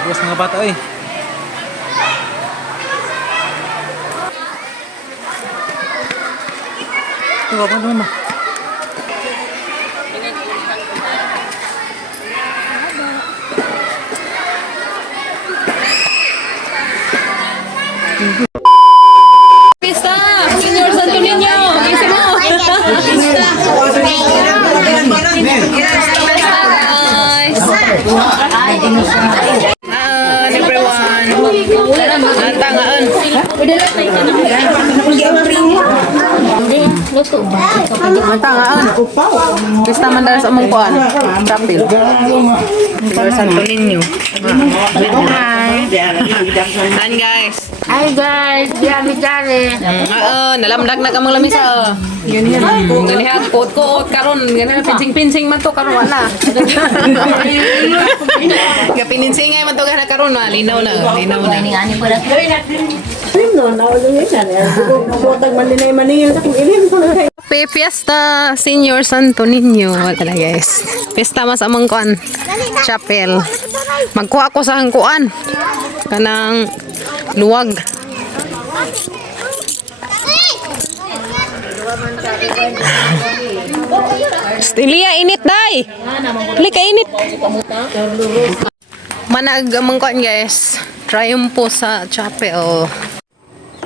Bos mga bata eh. Ito apa naman ma? Pista! Senior Santo Niño! Kisa mo! Everyone! Natangaan! Natangaan! Pista man dahil sa among kuan. Chapel. Senior Santo Niño. Hi! Saan guys? Hi guys, biya-biyari. Nalamdag na kamang lamisa. Ganyan. Ganyan kot-kot karon, ganyan pinsing-pinsing man to karon wala. Kapininsing ay man to gana karon wa linaw na. Ani pala. Happy Fiesta Senior Santo Niño. Wala guys. Fiesta mas among kuan. Chapel. Magkuha ko sa hangkuan. Kanang luwag. Stilia init day. Li ka init. Manag among kuan guys. Triumpo sa chapel.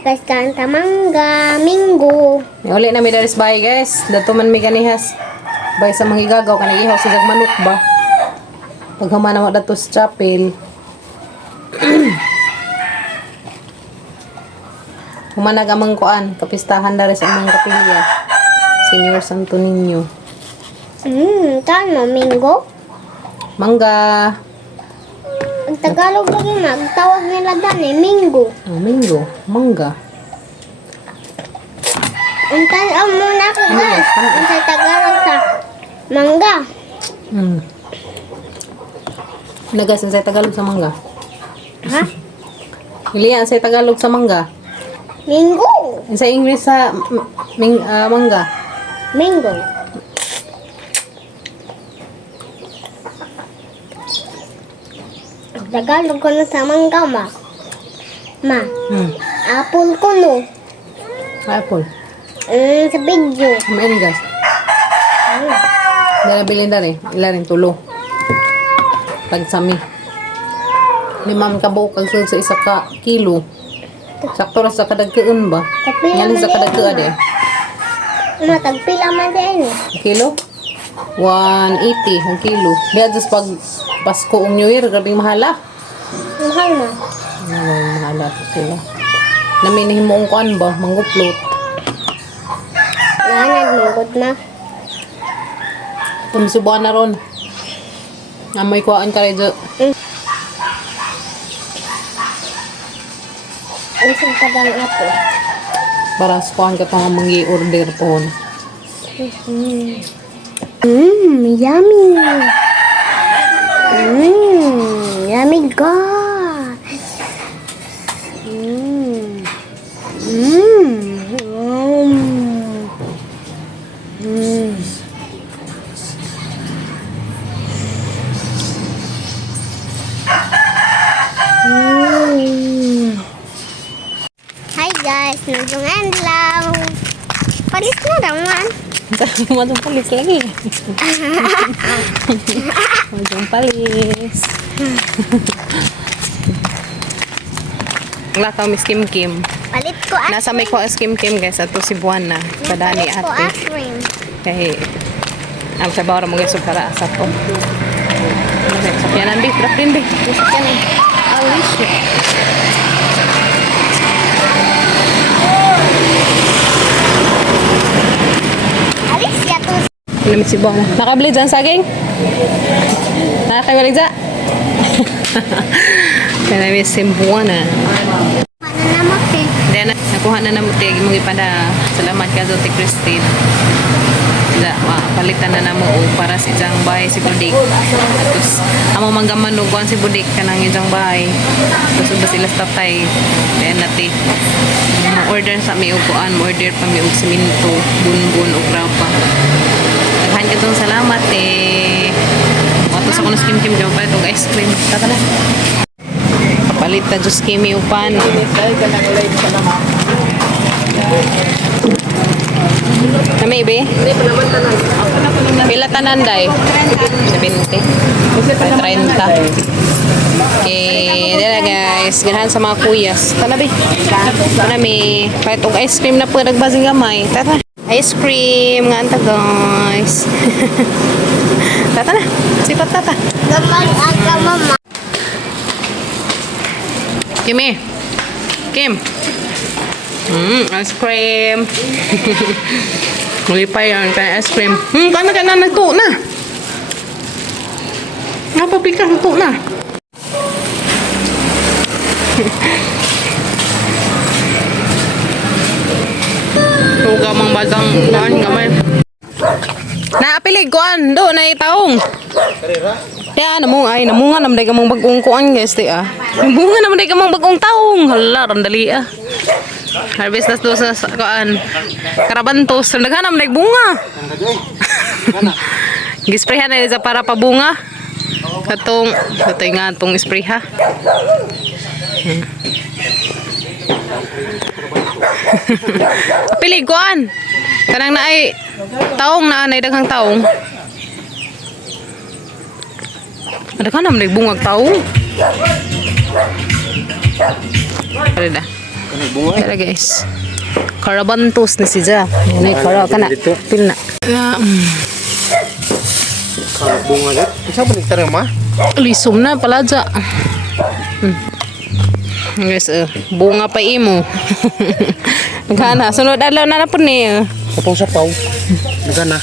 Santa Mangga, Minggo. Uli na mi daris bahay guys. Dato man mi ganihas. Bay sa mangigagaw kanang ihaw sa manok ba. Pag humana mo dato sa chapel. Humanag amang kuan, kapistahan dari sa amang kapilya. Senior Santo Niño. Tano, Minggo? Mangga. Ang Tagalog lagi magtawag nila dan Minggo. Oh, Minggo. Mangga. Ang tanong mo na ako guys. Ang sa Tagalog sa Mangga. Nagasan sa Tagalog sa mangga. Ha? Iliyan sa Tagalog sa mangga. Minggo. Sa English sa mangga. Minggo. Ang Tagalog ko na sa Mangga ma. Ma. Apple ko no. Apple. Sa video. Maingas. Dala bilin dari. Ilaring tulo. Pagsami. 5 ka buok kag sa isa ka kilo. Sakto ra sa kadagkeon ba? Yan sa kadagkeon ade. Tagpila man din. Kilo? 180 ang kilo. Diya just pag Pasko o New Year, grabing mahala. Mahal na. Mahala po sila. Naminahin mo ang kuan ba? Mangguplot. Nagmungkot na. Pumisubuan na ron. Amoy kuhaan ka rin dyan. Isang kadang ato. Para sa kuhaan ka pang mangi-order po. Yummy. Yummy God. Hi guys, nagsungan lang. Palis na naman. Madong palis lagi. Madong palis. Lakaw mi Skim Kim. Palit ko at Nasa may ko Skim Kim guys. Ato si Buwan na. Kadani palit ko ate. ice cream. Kaya ang sabaw ra mo guys para sa to. Sakyanan bi, trap din bi. Sakyanan. I wish you. Alis ya to. Lamit si Buwan. Nakabili dyan saging? Nakakabili dyan? Kaya may si Buwan na. Mana naman eh. Then, nakuha na naman tayo mong ipada. Salamat ka doon, Christine. Palitan na namo para sa isang bahay si Budik. Tapos, amo manggaman nuguan si Budik ka ng isang bahay. Tapos, ba sila tatay. Then, nati. Order sa mi upuan. Order pa mi og siminto, bunbun, o grapa. Naghan ka doon, salamat eh. Tapos ako na skim-kim dyan pa itong ice cream. Taka na. Palit ta Diyos kimi upan. Kami be? Pila tanan day? 70. 30. Okay, dala guys. Ganahan sa mga kuyas. Tana be? Tana may kahit og ice cream na po nagbasing gamay. Tata. Ice cream nga anta guys. Tata na. Sipat tata. Gamay aga mama. Kimi. Kim. Ice cream. Muli pa yan, kaya ice cream. Kana ka na nagtuo na. Napapika, nagtuo na. Huwag mang batang daan gamay. Naapilig kuan, do na itaong. Ya, namunga naman day ka mong bagong kuan guys, di ah. Namunga naman day ka mong bagong taong. Hala, randali ah. Harvest na doon sa kuan. Karabantos, naghanam na bunga. Gisprehan na sa para pabunga. Katong nga itong spray ha. Pilig kuan. Kanang na ay taong na anay daghang taong. Ada kan naman bungag taong. Ada dah. Kaya guys. Karabantos na siya. Yan ay kara ka na. Pil na. Bunga dito. Isa pa nagtarang ma? Lisom na pala dyan. Guys, bunga pa imo. Nagana. Sunod adlaw na po ni. Sapaw-sapaw. Nagana.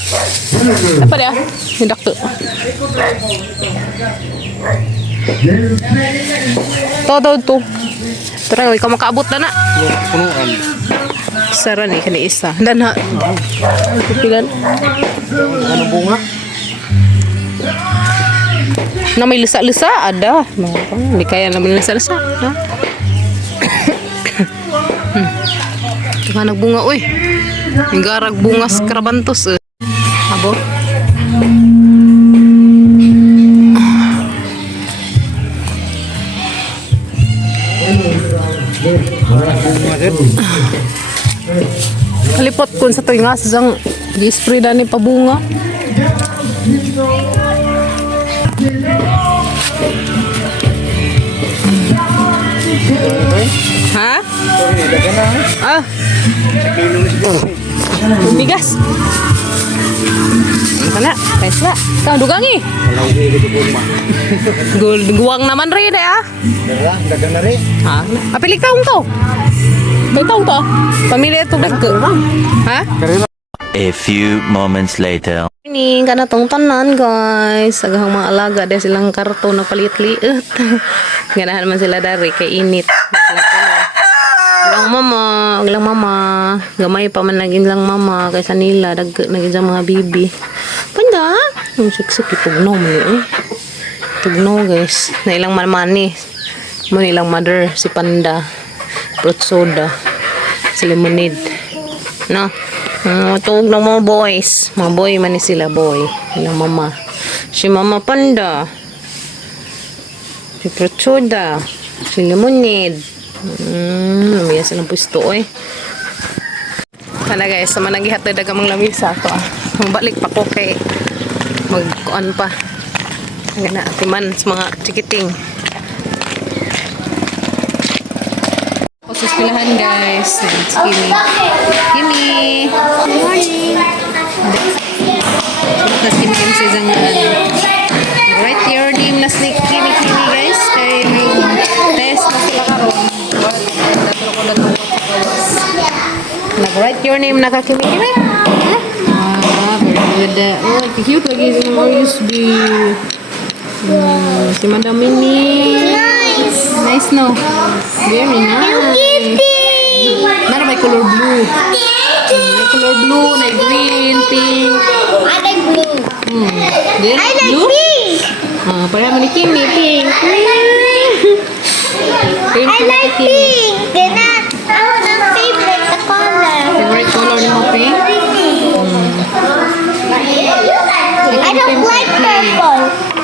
Apa dia? Hindak tu. To. Terang ikaw makaabot na na. Punuan. Sara ni kani isa. Dan ha. Pilan. Ano bunga? Na may lisa-lisa ada. Hindi kaya na may lisa-lisa. Ha? Ito ka nagbunga uy. Garag bungas karabantos. Abo. Kalipot kun sa tuwing asang gi-spray na ni pabunga. Ha? Ah. Bigas. Kana, guys na. Kang dugangi. Guwang naman rin eh ah. Dagan na rin. Ha? Apilig taong to. May taong to. Pamilya ito dagko. Ha? A few moments later. Ini kana tong tanan guys. Agang mga alaga dahil silang karton na palit-liit. Ganahan man sila dari kay init. Lang mama. Gamay pa man naging lang mama kaysa nila naging sa mga bibi. Panda. Ang siksik itugnaw mo eh. Tugnaw guys. Na ilang manmani. Mo ilang mother si Panda. Fruit soda. Si lemonade. No. Tuog ng mga boys. Mga boy man ni sila boy. Ilang mama. Si Mama Panda. Si fruit soda. Si lemonade. Namaya silang pusto eh. Hala guys, sama naghihatid na kamang lamisa ako ah. Balik pa ko kay magkuan pa. Nga na atiman sa mga chikiting. Suspilahan guys. It's Kimi. Kimi. Morning. Tapos Kimi sa isang write your name na snake Kimi guys. Kaya may test na sila karon. Nag-write your name na ka Kimi. Very good. Oh, cute lagi sa mga USB. Si Madam Mini. Nice no? Very nice. Mana may color blue. May color blue, may green, pink. I like blue. Then, I like blue? pink. Pareha ni Kimi, pink. Pink I like pink. And our favorite the color. Favorite color ni mo, pink? I don't like purple.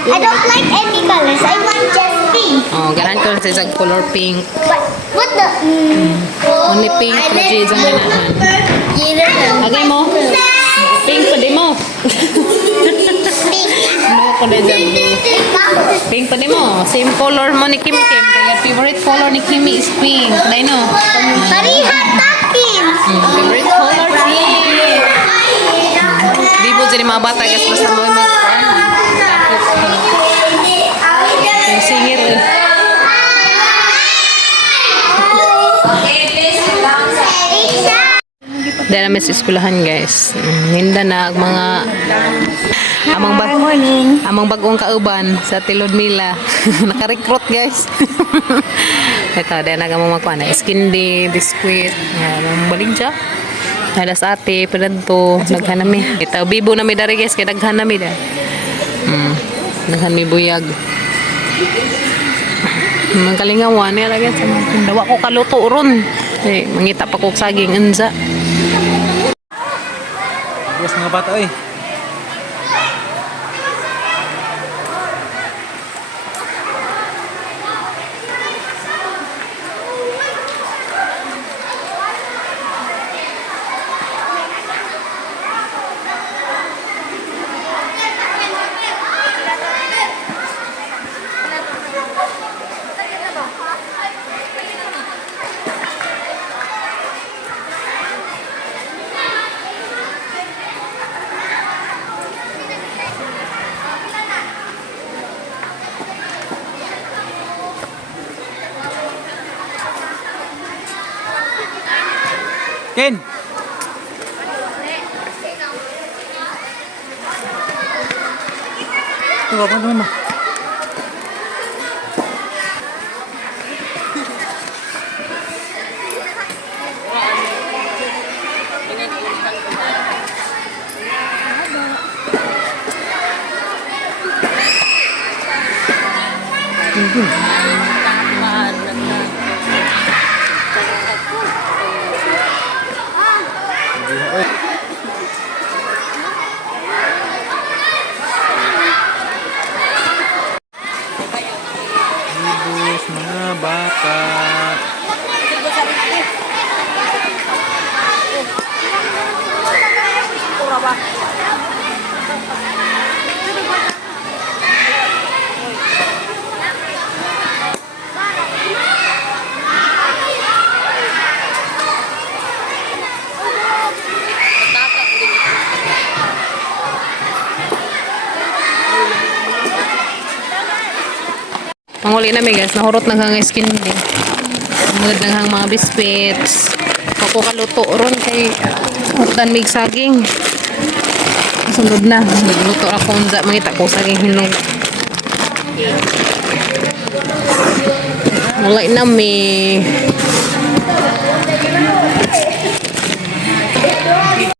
I don't like any colors. I want just pink. Oh, Ganahan ko sa isang color pink. What the? Only pink na siya isang ganahan. Agay mo? Pink pa di mo. No, ko na dyan. Pink pa di mo. Same color mo ni Kim Kim. Kaya favorite color ni Kimi is pink. Dahil no? Parihat natin. Favorite color pink. Di po dyan yung mga bata guys. Basta mo yung mga yung singir eh. Dahil namin sa eskwelahan guys. Hinda na ang mga amang bagong kauban sa Tilod Mila. Naka-recruit guys. Ito, dahil nagamang makuha na. Skindi, biskuit. Ang baling siya. Halas ate, padanto. Naghanami. Ito, bibo na may dari guys. Kaya naghanami da. Naghanami buyag. Mga kalingawan. Yan guys. Dawa ko kaluto ron. Mangita pa ko saging anza. Bukas mga bata eh. Ken! Ito, apa naman mo? Ibus mga bata. Manguli na may guys, nahurot na hang skin din. Mangulid na hang mga biscuits. Ako kaluto ron kay hutan mig saging. Sunod na, nagluto ako unza mangita ko saging hinog. Mulai na may